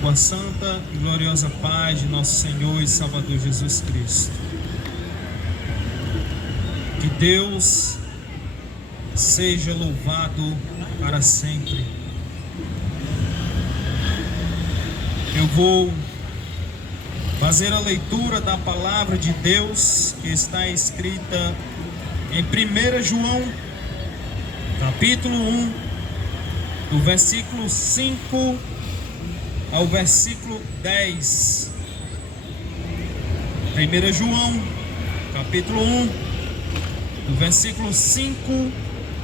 com a santa e gloriosa paz de nosso Senhor e Salvador Jesus Cristo. Que Deus seja louvado para sempre. Eu vou fazer a leitura da palavra de Deus que está escrita em 1 João, capítulo 1, do versículo 5 ao versículo 10. 1 João, capítulo 1, do versículo 5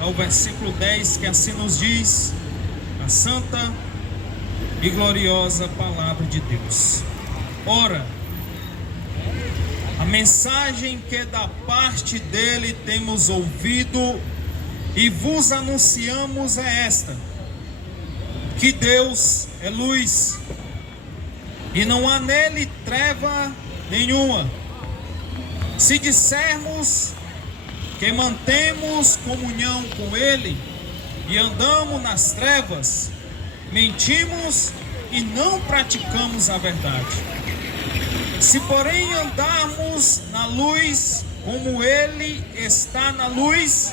ao versículo 10, que assim nos diz a santa e gloriosa palavra de Deus. Ora, a mensagem que da parte dele temos ouvido e vos anunciamos é esta: que Deus é luz, e não há nele treva nenhuma. Se dissermos que mantemos comunhão com ele e andamos nas trevas, mentimos e não praticamos a verdade. Se porém andarmos na luz, como ele está na luz,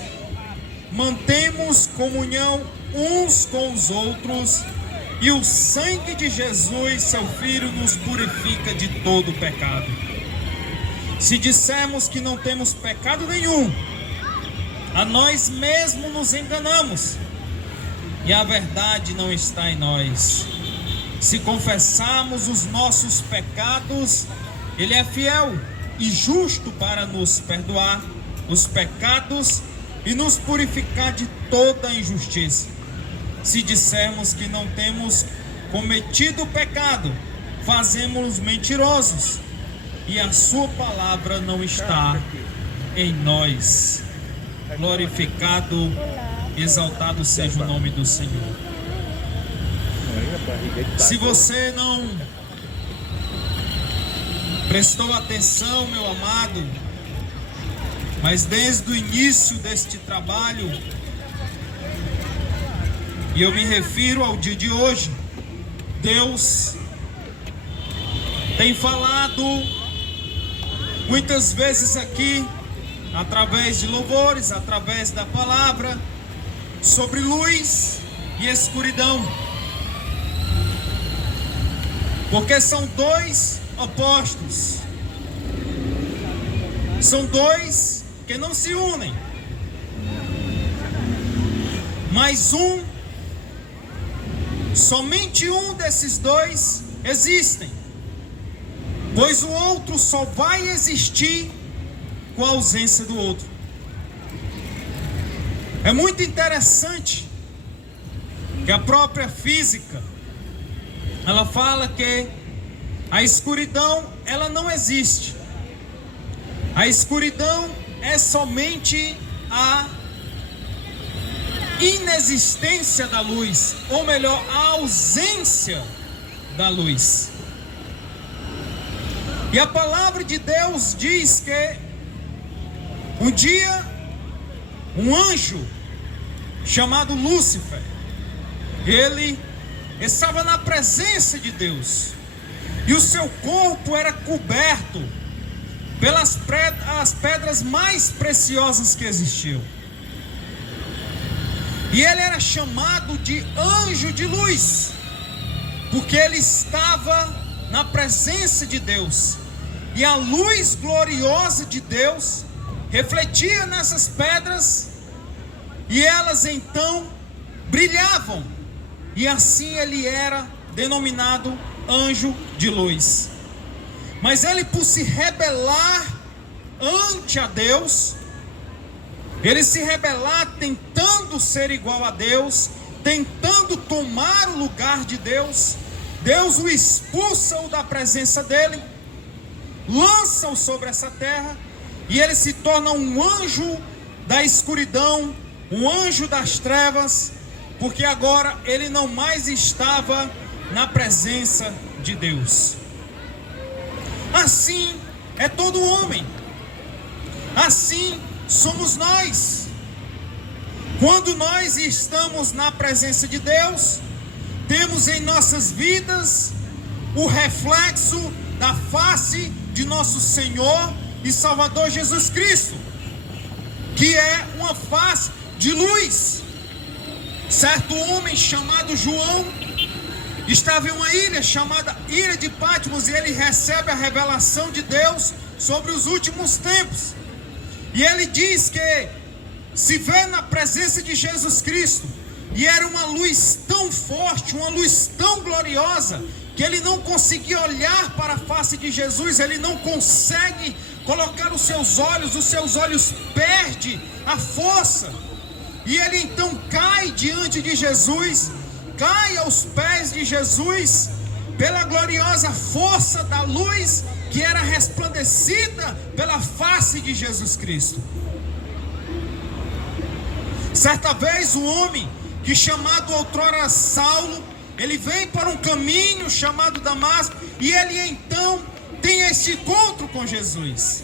mantemos comunhão uns com os outros, e o sangue de Jesus, seu Filho, nos purifica de todo pecado. Se dissermos que não temos pecado nenhum, a nós mesmos nos enganamos, e a verdade não está em nós. Se confessarmos os nossos pecados, ele é fiel e justo para nos perdoar os pecados e nos purificar de toda a injustiça. Se dissermos que não temos cometido pecado, fazemos-nos mentirosos, e a sua palavra não está em nós. Glorificado, exaltado seja o nome do Senhor. Se você não prestou atenção, meu amado, mas desde o início deste trabalho, e eu me refiro ao dia de hoje, Deus tem falado muitas vezes aqui, através de louvores, através da palavra, sobre luz e escuridão. Porque são dois opostos, são dois que não se unem, mas somente um desses dois existem, pois o outro só vai existir com a ausência do outro. É muito interessante que a própria física, ela fala que a escuridão, ela não existe. A escuridão é somente a inexistência da luz, ou melhor, a ausência da luz. E a palavra de Deus diz que um dia um anjo chamado Lúcifer, ele estava na presença de Deus, e o seu corpo era coberto pelas as pedras mais preciosas que existiam. E ele era chamado de anjo de luz, porque ele estava na presença de Deus, e a luz gloriosa de Deus refletia nessas pedras, e elas então brilhavam, e assim ele era denominado anjo de luz. Mas ele, por se rebelar ante a Deus, ele se rebelar tentando ser igual a Deus, tentando tomar o lugar de Deus, Deus o expulsa da presença dele, lança-o sobre essa terra, e ele se torna um anjo da escuridão, um anjo das trevas, porque agora ele não mais estava na presença de Deus. Assim é todo homem, assim somos nós. Quando nós estamos na presença de Deus, temos em nossas vidas o reflexo da face de nosso Senhor e Salvador Jesus Cristo, que é uma face de luz. Certo homem chamado João estava em uma ilha chamada Ilha de Patmos, e ele recebe a revelação de Deus sobre os últimos tempos. E ele diz que se vê na presença de Jesus Cristo, e era uma luz tão forte, uma luz tão gloriosa, que ele não conseguia olhar para a face de Jesus, ele não consegue colocar os seus olhos perdem a força, e ele então cai diante de Jesus, cai aos pés de Jesus, pela gloriosa força da luz que era resplandecida pela face de Jesus Cristo. Certa vez um homem que chamado outrora Saulo, ele vem para um caminho chamado Damasco, e ele então tem esse encontro com Jesus.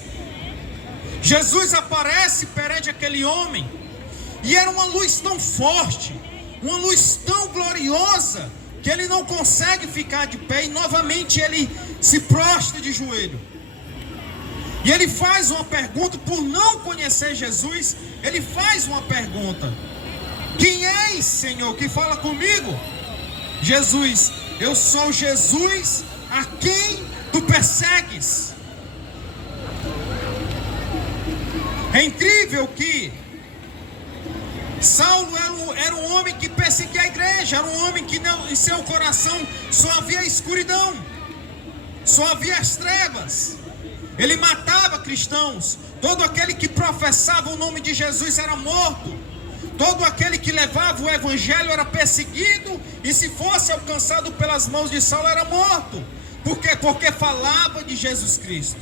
Jesus aparece perante aquele homem, e era uma luz tão forte, uma luz tão gloriosa, que ele não consegue ficar de pé, e novamente ele se prostra de joelho. E ele faz uma pergunta, por não conhecer Jesus, ele faz uma pergunta: quem és, Senhor, que fala comigo? Jesus: eu sou Jesus a quem tu persegues. É incrível que Saulo era um homem que perseguia a igreja, era um homem que em seu coração só havia escuridão, só havia as trevas. Ele matava cristãos, todo aquele que professava o nome de Jesus era morto, todo aquele que levava o evangelho era perseguido, e se fosse alcançado pelas mãos de Saulo era morto. Por quê? Porque falava de Jesus Cristo.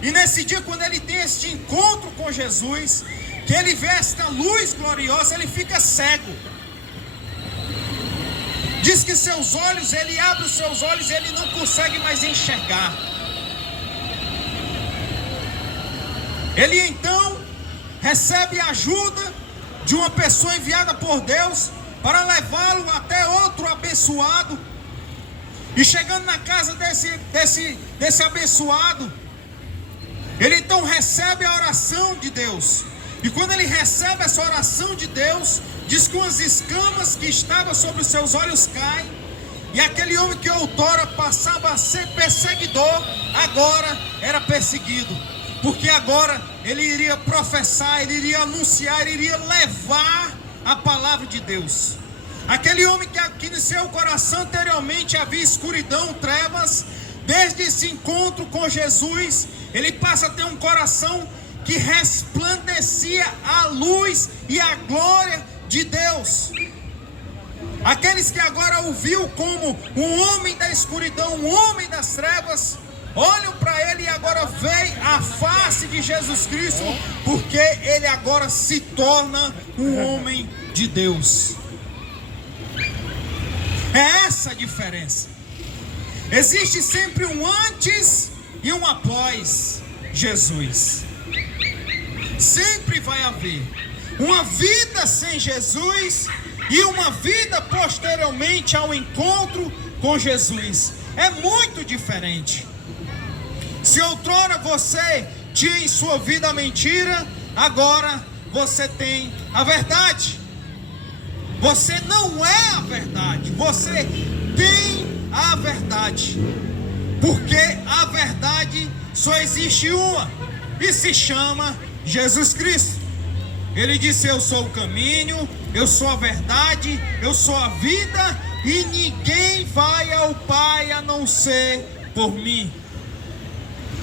E nesse dia, quando ele tem este encontro com Jesus, que ele vê esta luz gloriosa, ele fica cego. Diz que seus olhos, ele abre os seus olhos e ele não consegue mais enxergar. Ele então recebe a ajuda de uma pessoa enviada por Deus para levá-lo até outro abençoado. E chegando na casa desse abençoado, ele então recebe a oração de Deus. E quando ele recebe essa oração de Deus, diz que umas escamas que estavam sobre os seus olhos caem, e aquele homem que outrora passava a ser perseguidor, agora era perseguido, porque agora ele iria professar, ele iria anunciar, ele iria levar a palavra de Deus. Aquele homem que no seu coração anteriormente havia escuridão, trevas, desde esse encontro com Jesus, ele passa a ter um coração que resplandecia a luz e a glória de Deus. Aqueles que agora o viu como um homem da escuridão, um homem das trevas, olham para ele e agora veem a face de Jesus Cristo, porque ele agora se torna um homem de Deus. É essa a diferença. Existe sempre um antes e um após Jesus. Sempre vai haver uma vida sem Jesus e uma vida posteriormente ao encontro com Jesus. É muito diferente. Se outrora você tinha em sua vida a mentira, agora você tem a verdade. Você não é a verdade, você tem a verdade, porque a verdade só existe uma, e se chama Jesus Cristo. Ele disse: eu sou o caminho, eu sou a verdade, eu sou a vida, e ninguém vai ao Pai a não ser por mim.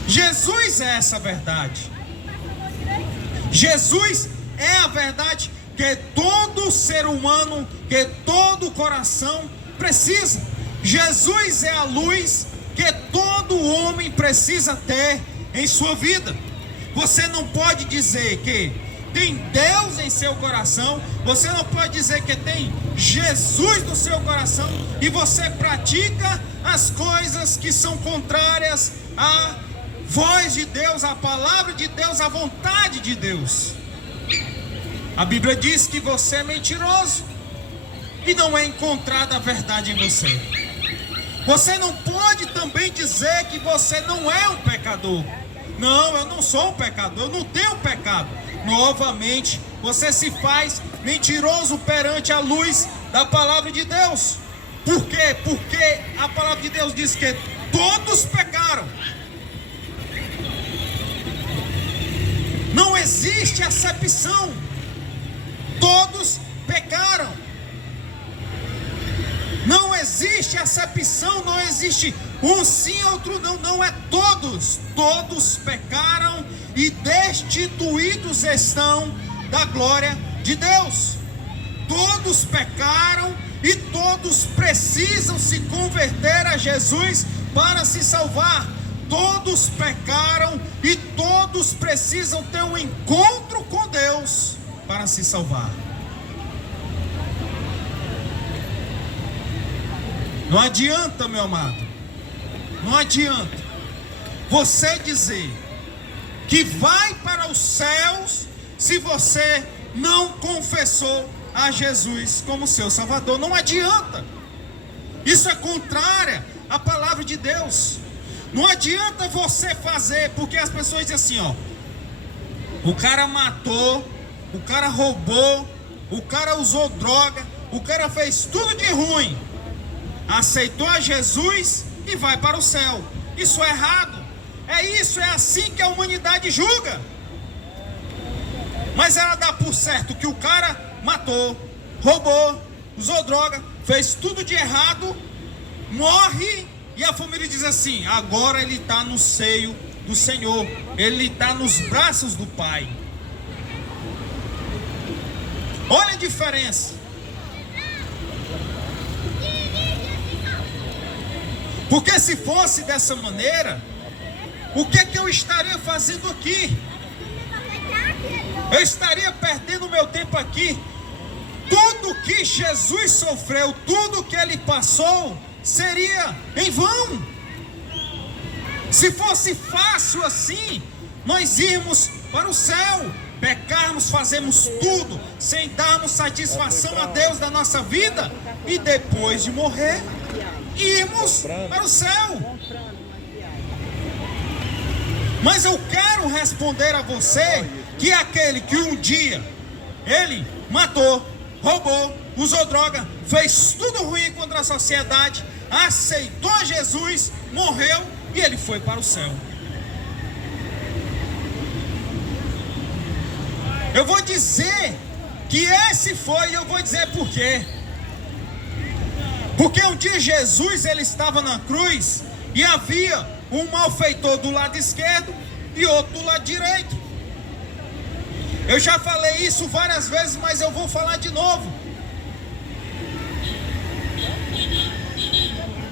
Jesus é essa verdade. Jesus é a verdade que todo ser humano, que todo coração precisa. Jesus é a luz que todo homem precisa ter em sua vida. Você não pode dizer que tem Deus em seu coração, você não pode dizer que tem Jesus no seu coração e você pratica as coisas que são contrárias à voz de Deus, à palavra de Deus, à vontade de Deus. A Bíblia diz que você é mentiroso e não é encontrada a verdade em você. Você não pode também dizer que você não é um pecador. Não, eu não sou um pecador, eu não tenho pecado. Novamente, você se faz mentiroso perante a luz da palavra de Deus. Por quê? Porque a palavra de Deus diz que todos pecaram. Não existe acepção. Todos pecaram. Não existe acepção, não existe um sim, outro não. Não é todos. Todos pecaram e destituídos estão da glória de Deus. Todos pecaram e todos precisam se converter a Jesus para se salvar. Todos pecaram e todos precisam ter um encontro com Deus para se salvar. Não adianta, meu amado, não adianta você dizer que vai para os céus se você não confessou a Jesus como seu Salvador. Não adianta. Isso é contrária à palavra de Deus. Não adianta você fazer, porque as pessoas dizem assim, ó, o cara matou, o cara roubou, o cara usou droga, o cara fez tudo de ruim, aceitou a Jesus e vai para o céu. Isso é errado. É assim que a humanidade julga. Mas ela dá por certo que o cara matou, roubou, usou droga, fez tudo de errado, morre, e a família diz assim: agora ele está no seio do Senhor, ele está nos braços do Pai. Olha a diferença. Porque se fosse dessa maneira, o que é que eu estaria fazendo aqui? Eu estaria perdendo meu tempo aqui. Tudo que Jesus sofreu, tudo que ele passou, seria em vão. Se fosse fácil assim, nós irmos para o céu, pecarmos, fazemos tudo, sem darmos satisfação a Deus da nossa vida, e depois de morrer, irmos para o céu. Mas eu quero responder a você que aquele que um dia ele matou, roubou, usou droga, fez tudo ruim contra a sociedade, aceitou Jesus, morreu e ele foi para o céu. Eu vou dizer que esse foi, e eu vou dizer por quê. Porque um dia Jesus ele estava na cruz e havia um malfeitor do lado esquerdo e outro do lado direito. Eu já falei isso várias vezes, mas eu vou falar de novo.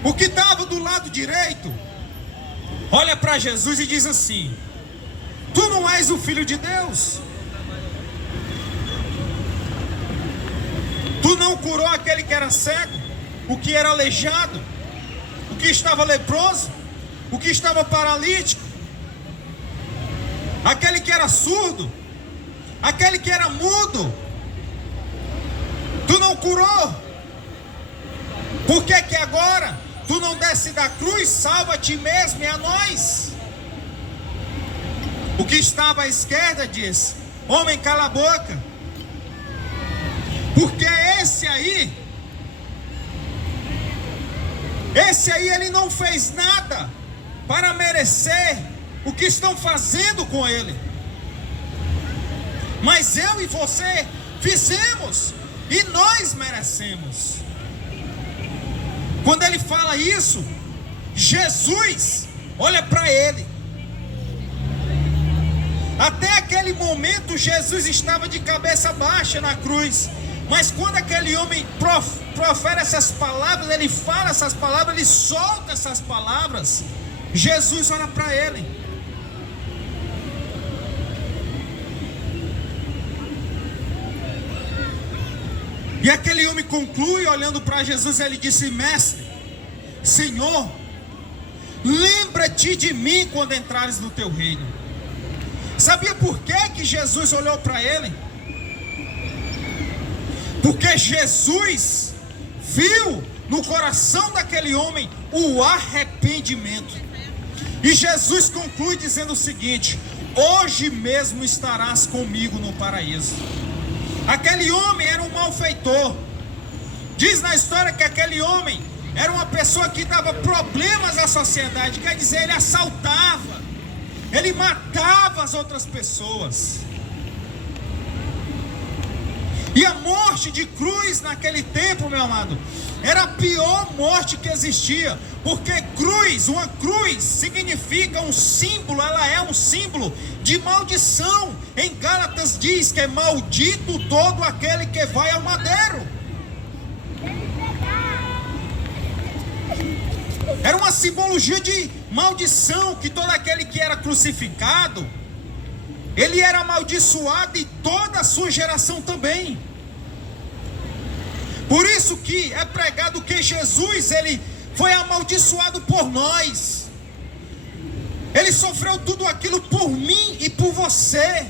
O que estava do lado direito olha para Jesus e diz assim: tu não és o Filho de Deus? Tu não curou aquele que era cego, o que era aleijado, o que estava leproso, o que estava paralítico, aquele que era surdo, aquele que era mudo? Tu não curou? Por que que agora tu não desce da cruz, salva a ti mesmo e a nós? O que estava à esquerda diz: homem, cala a boca. Porque esse aí ele não fez nada para merecer o que estão fazendo com ele. Mas eu e você fizemos, e nós merecemos. Quando ele fala isso, Jesus olha para ele. Até aquele momento Jesus estava de cabeça baixa na cruz. Mas quando aquele homem profere essas palavras, ele fala essas palavras, ele solta essas palavras, Jesus olha para ele. E aquele homem conclui olhando para Jesus, ele disse: mestre, Senhor, lembra-te de mim quando entrares no teu reino. Sabia por que Jesus olhou para ele? Porque Jesus viu no coração daquele homem o arrependimento. E Jesus conclui dizendo o seguinte: hoje mesmo estarás comigo no paraíso. Aquele homem era um malfeitor. Diz na história que aquele homem era uma pessoa que dava problemas à sociedade. Quer dizer, ele assaltava, ele matava as outras pessoas. E a morte de cruz naquele tempo, meu amado, era a pior morte que existia. Porque cruz, uma cruz significa um símbolo, ela é um símbolo de maldição. Em Gálatas diz que é maldito todo aquele que vai ao madeiro. Era uma simbologia de maldição, que todo aquele que era crucificado, ele era amaldiçoado, e toda a sua geração também. Por isso que é pregado que Jesus, ele foi amaldiçoado por nós. Ele sofreu tudo aquilo por mim e por você.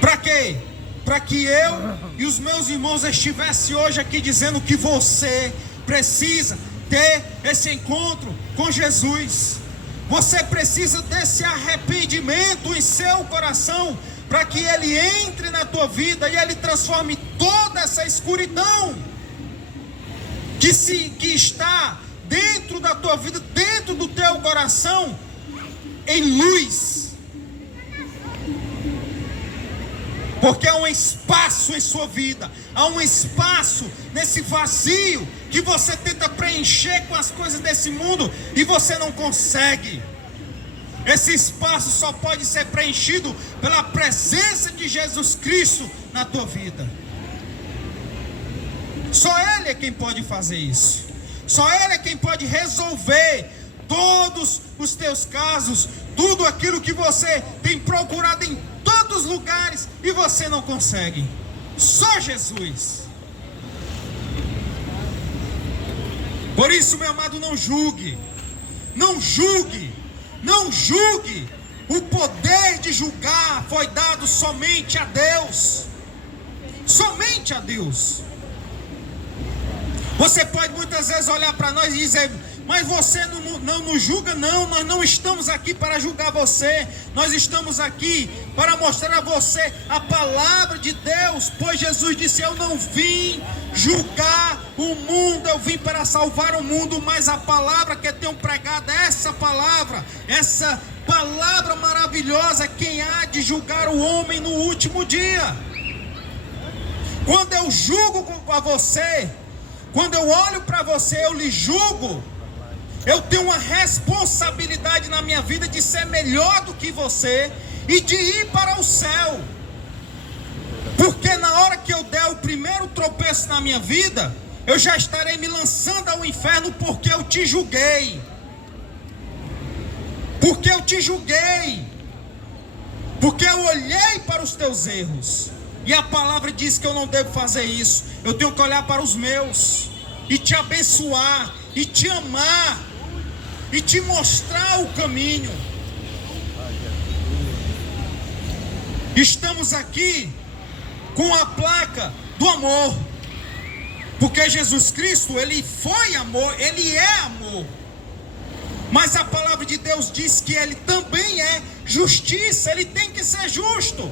Para quê? Para que eu e os meus irmãos estivessem hoje aqui dizendo que você precisa ter esse encontro com Jesus. Você precisa desse arrependimento em seu coração, para que Ele entre na tua vida e Ele transforme toda essa escuridão que está dentro da tua vida, dentro do teu coração, em luz. Porque há um espaço em sua vida, há um espaço nesse vazio que você tenta preencher com as coisas desse mundo e você não consegue. Esse espaço só pode ser preenchido pela presença de Jesus Cristo na tua vida. Só Ele é quem pode fazer isso. Só Ele é quem pode resolver todos os teus casos, tudo aquilo que você tem procurado em todos os lugares e você não consegue. Só Jesus. Por isso, meu amado, não julgue. Não julgue. Não julgue. O poder de julgar foi dado somente a Deus. Somente a Deus. Você pode muitas vezes olhar para nós e dizer: mas você não nos julga. Não, nós não estamos aqui para julgar você. Nós estamos aqui para mostrar a você a palavra de Deus. Pois Jesus disse: eu não vim julgar o mundo, eu vim para salvar o mundo. Mas a palavra que eu tenho pregado, essa palavra maravilhosa, quem há de julgar o homem no último dia. Quando eu julgo a você, quando eu olho para você, eu lhe julgo. Eu tenho uma responsabilidade na minha vida de ser melhor do que você e de ir para o céu. Porque na hora que eu der o primeiro tropeço na minha vida, eu já estarei me lançando ao inferno, porque eu te julguei. Porque eu te julguei. Porque eu olhei para os teus erros. E a palavra diz que eu não devo fazer isso. Eu tenho que olhar para os meus e te abençoar, e te amar, e te mostrar o caminho. Estamos aqui com a placa do amor, porque Jesus Cristo, Ele foi amor, Ele é amor. Mas a palavra de Deus diz que Ele também é justiça. Ele tem que ser justo.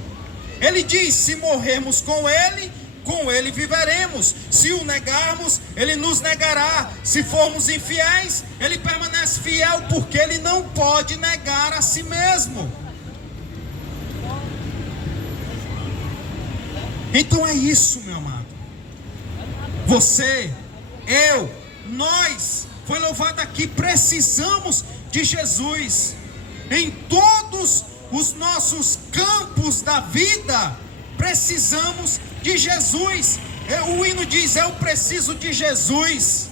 Ele diz: se morrermos com Ele viveremos. Se o negarmos, Ele nos negará. Se formos infiéis, Ele permanece fiel, porque Ele não pode negar a si mesmo. Então é isso, meu amado. Você, eu, nós, foi louvado aqui, precisamos de Jesus. Em todos os nossos campos da vida, precisamos de Jesus. O hino diz: eu preciso de Jesus.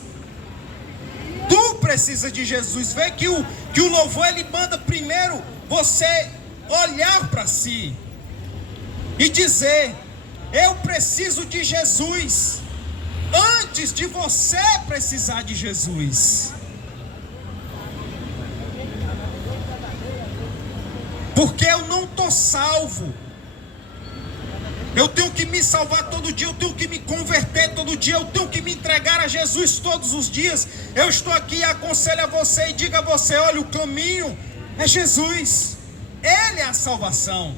Tu precisa de Jesus. Vê que o louvor, ele manda primeiro você olhar para si e dizer: eu preciso de Jesus, antes de você precisar de Jesus. Porque eu não estou salvo Eu tenho que me salvar todo dia, eu tenho que me converter todo dia, eu tenho que me entregar a Jesus todos os dias. Eu estou aqui e aconselho a você e digo a você: olha, o caminho é Jesus, Ele é a salvação.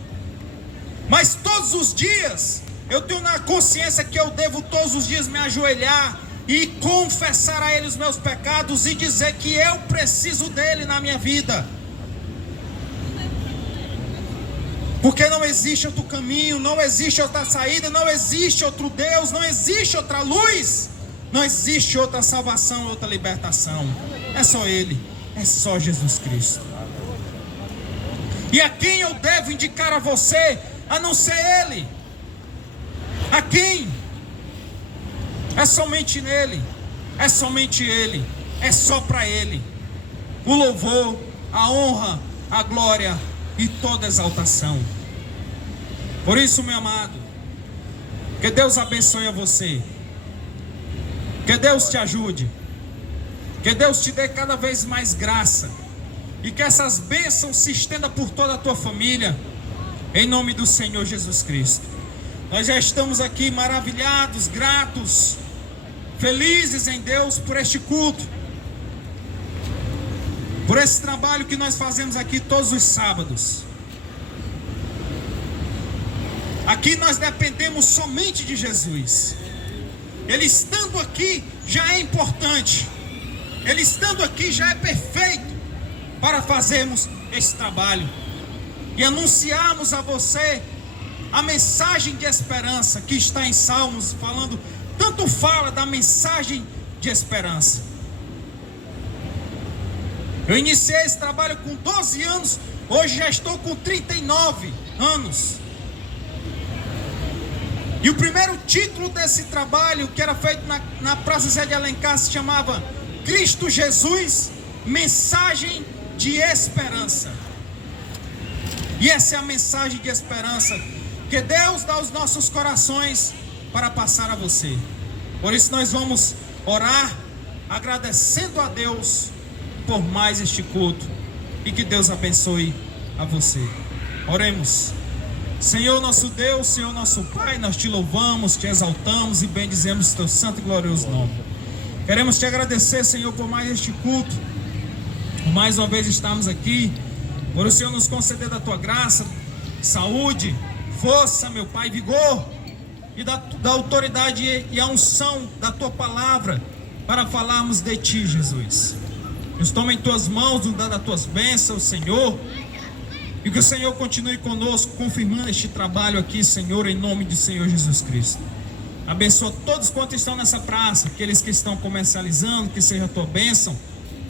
Mas todos os dias, eu tenho na consciência que eu devo todos os dias me ajoelhar e confessar a Ele os meus pecados e dizer que eu preciso dEle na minha vida. Porque não existe outro caminho, não existe outra saída, não existe outro Deus, não existe outra luz, não existe outra salvação, outra libertação. É só Ele, é só Jesus Cristo. E a quem eu devo indicar a você, a não ser Ele? A quem? É somente nele, é somente Ele, é só para Ele o louvor, a honra, a glória e toda exaltação. Por isso, meu amado, que Deus abençoe a você, que Deus te ajude, que Deus te dê cada vez mais graça, e que essas bênçãos se estendam por toda a tua família, em nome do Senhor Jesus Cristo. Nós já estamos aqui maravilhados, gratos, felizes em Deus por este culto, por esse trabalho que nós fazemos aqui todos os sábados. Aqui nós dependemos somente de Jesus. Ele estando aqui já é importante, Ele estando aqui já é perfeito para fazermos esse trabalho e anunciarmos a você a mensagem de esperança que está em Salmos, falando, tanto fala da mensagem de esperança. Eu iniciei esse trabalho com 12 anos, hoje já estou com 39 anos. E o primeiro título desse trabalho, que era feito na Praça Zé de Alencar, se chamava Cristo Jesus, Mensagem de Esperança. E essa é a mensagem de esperança que Deus dá aos nossos corações para passar a você. Por isso nós vamos orar, agradecendo a Deus por mais este culto, e que Deus abençoe a você. Oremos. Senhor nosso Deus, Senhor nosso Pai, nós te louvamos, te exaltamos e bendizemos teu santo e glorioso nome. Queremos te agradecer, Senhor, por mais este culto, por mais uma vez estarmos aqui, por o Senhor nos conceder da tua graça, saúde, força, meu Pai, vigor, e da autoridade e a unção da tua palavra, para falarmos de ti, Jesus. Nos toma em tuas mãos, nos dá das tuas bênçãos, Senhor, e que o Senhor continue conosco, confirmando este trabalho aqui, Senhor, em nome do Senhor Jesus Cristo. Abençoa todos quantos estão nessa praça, aqueles que estão comercializando, que seja a tua bênção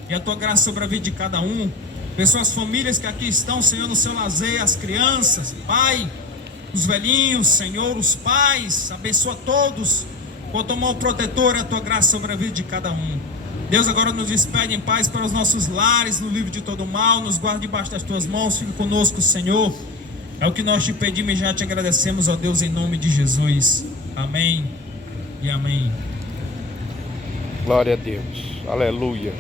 e a tua graça sobre a vida de cada um. Abençoa as famílias que aqui estão, Senhor, no seu lazer, as crianças, Pai, os velhinhos, Senhor, os pais. Abençoa todos com tua mão protetora e a tua graça sobre a vida de cada um. Deus, agora nos despede em paz para os nossos lares, no livro de todo mal, nos guarde debaixo das tuas mãos, fique conosco, Senhor. É o que nós te pedimos e já te agradecemos, ó Deus, em nome de Jesus. Amém e amém. Glória a Deus, aleluia.